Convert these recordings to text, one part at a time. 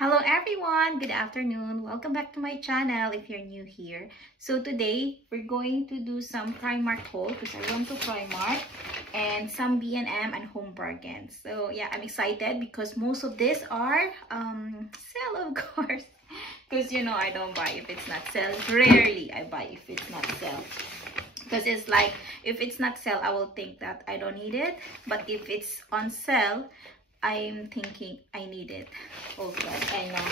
Hello everyone, good afternoon. Welcome back to my channel if you're new here. So today we're going to do some Primark haul because I went to Primark and some B&M and Home Bargains. So yeah, I'm excited because most of these are sale, of course. Because you know I don't buy if it's not sale. Rarely I buy if it's not sale. Because it's like if it's not sale, I will think that I don't need it. But if it's on sale, I'm thinking I need it. Oh god, I know.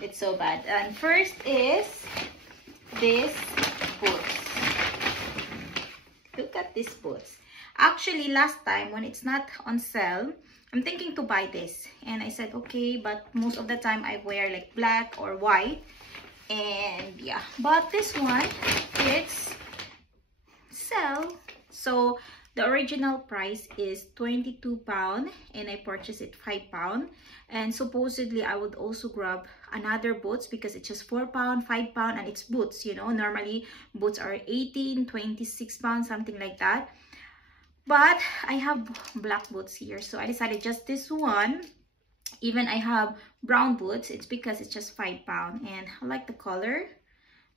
It's so bad. And first is this boots. Look at these boots. Actually, last time when it's not on sale, I'm thinking to buy this. And I said, okay, but most of the time I wear like black or white. And yeah, but this one, it's sale. So the original price is £22 and I purchased it £5. And supposedly I would also grab another boots because it's just £4, £5, and it's boots, you know. Normally boots are 18, £26, something like that. But I have black boots here, so I decided just this one. Even I have brown boots, it's because it's just £5 and I like the color.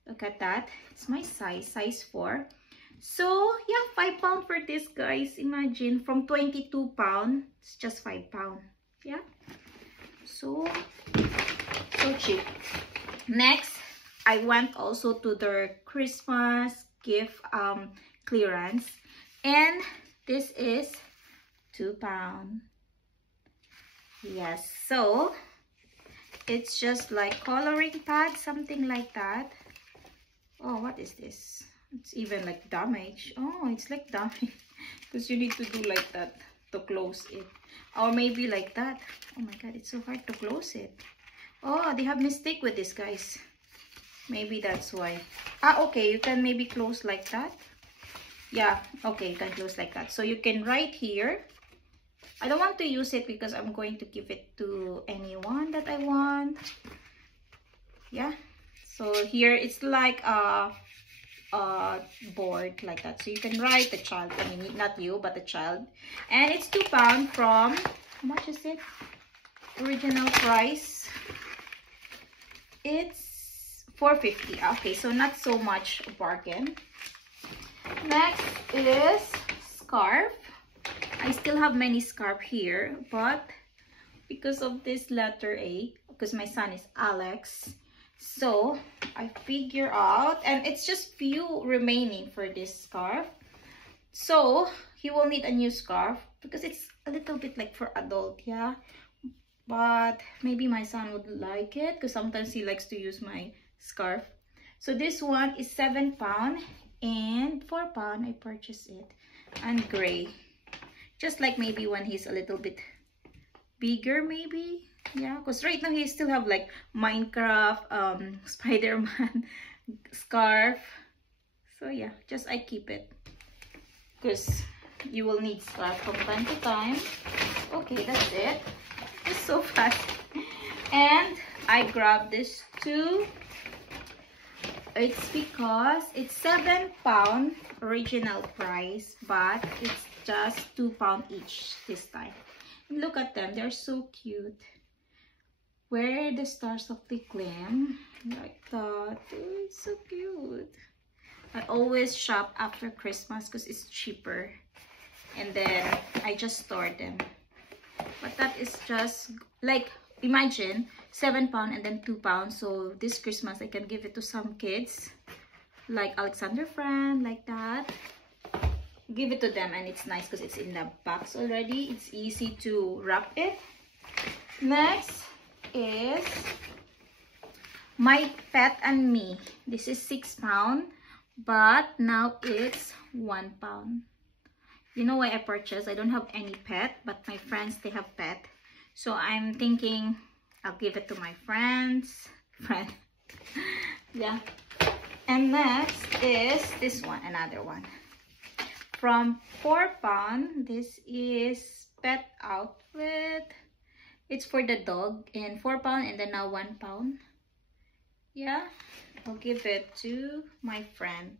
Look at that. It's my size 4. So yeah, £5 for this, guys. Imagine, from £22, it's just £5. Yeah, so cheap. Next, I went also to their Christmas gift clearance, and this is £2. Yes, so it's just like coloring pad, something like that. Oh, what is this? It's even like damaged. Oh, it's like damaged because you need to do like that to close it, or maybe like that. Oh my god, it's so hard to close it. Oh, they have mistake with this, guys. Maybe that's why. Okay, you can maybe close like that. Yeah, okay, you can close like that. So you can write here. I don't want to use it because I'm going to give it to anyone that I want. Yeah, so here it's like a board like that, so you can write the child. I mean, not you, but the child. And it's £2 from, how much is it? Original price, it's $4.50. Okay, so not so much bargain. Next is scarf. I still have many scarf here, but because of this letter A, because my son is Alex, so I figure out, and it's just few remaining for this scarf, so he will need a new scarf because it's a little bit like for adult. Yeah, but maybe my son would like it because sometimes he likes to use my scarf. So this one is £7 and £4 I purchased it, and gray, just like maybe when he's a little bit bigger, maybe. Yeah, because right now he still have like Minecraft, Spider-Man scarf. So yeah, just I keep it because you will need scarf from time to time. Okay, that's it. Just so fast. And I grabbed this too. It's because it's £7 original price, but it's just £2 each this time. Look at them, they're so cute. Where are the stars of the glam? Like that. Oh, it's so cute. I always shop after Christmas because it's cheaper. And then I just store them. But that is just like, imagine £7 and then £2. So this Christmas I can give it to some kids, like Alexander Friend, like that. Give it to them, and it's nice because it's in the box already. It's easy to wrap it. Next is My Pet and Me. This is £6, but now it's £1. You know why I purchased? I don't have any pet, but my friends, they have pet. So I'm thinking I'll give it to my friends. Yeah. And next is this one, another one. From £4, this is Pet Outfit. It's for the dog, and £4 and then now £1. Yeah, I'll give it to my friend.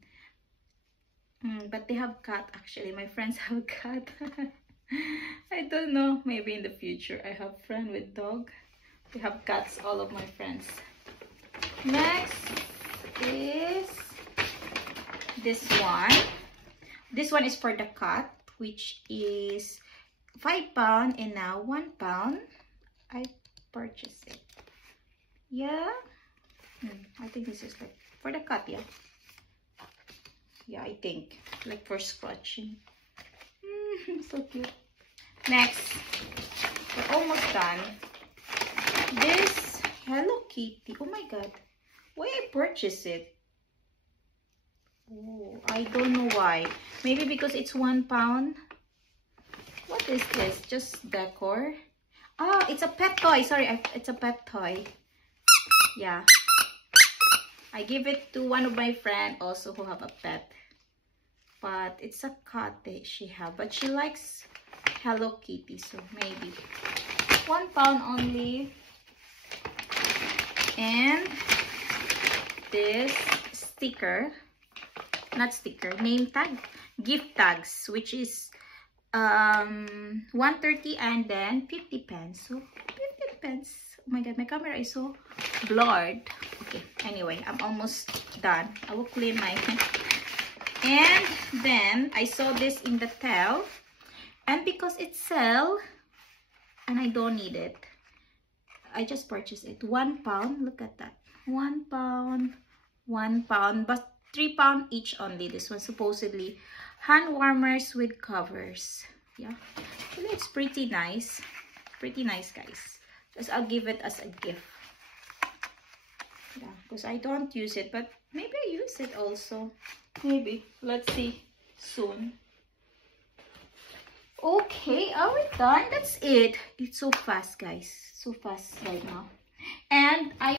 But they have cat actually. My friends have cat. I don't know. Maybe in the future I have friend with dog. We have cats, all of my friends. Next is this one. This one is for the cat, which is £5 and now £1. I purchased it. Yeah. I think this is like for the cat, yeah. Yeah, I think. Like for scratching. So cute. Next, we're almost done. This Hello Kitty. Oh my god. Why I purchased it? Oh, I don't know why. Maybe because it's £1. What is this? Just decor? Ah, it's a pet toy. Sorry, it's a pet toy. Yeah. I give it to one of my friends also who have a pet. But it's a cat that she have. But she likes Hello Kitty. So maybe £1 only. And this sticker. Not sticker. Name tag. Gift tags. Which is 130 and then 50 pence. So 50 pence. Oh my god, my camera is so blurred. Okay, anyway, I'm almost done. I will clean my and then I saw this in the tail, and because it's sale and I don't need it, I just purchased it. £1. Look at that. £1, £1, but £3 each only. This one supposedly hand warmers with covers. Yeah, so it's pretty nice. Pretty nice, guys. Just I'll give it as a gift. Yeah, because I don't use it, but maybe I use it also. Maybe. Let's see soon. Okay, are we done? That's it. It's so fast, guys. So fast right now. And